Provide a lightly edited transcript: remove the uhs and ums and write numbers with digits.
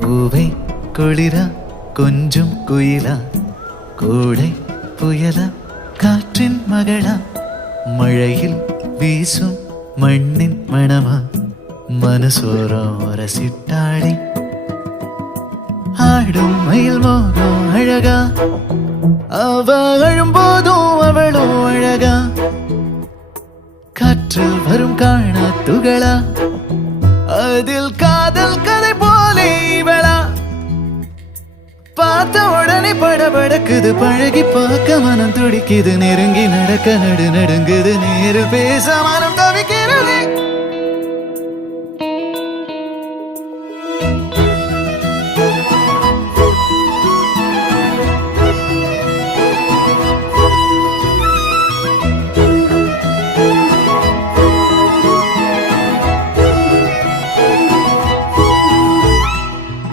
பூவை குளிரா கொஞ்சம் குயிலா கோடை புயலா காற்றின் மகளா மழையில் வீசும் மண்ணின் மணமா மனசோரம் ரசிட்டாளே ஆடும் மயில் மோகம் அழகா அவ அழும்போதும் அவளும் அழகா காற்றில் வரும் காணா துகளா அதில் காதல் கதை போலே இவளா பார்த்த உடனே படபடக்குது பழகி பார்க்க மனம் துடிக்குது நெருங்கி நடக்க நடுங்குது நேரு பேச மனம் தவிக்கிறது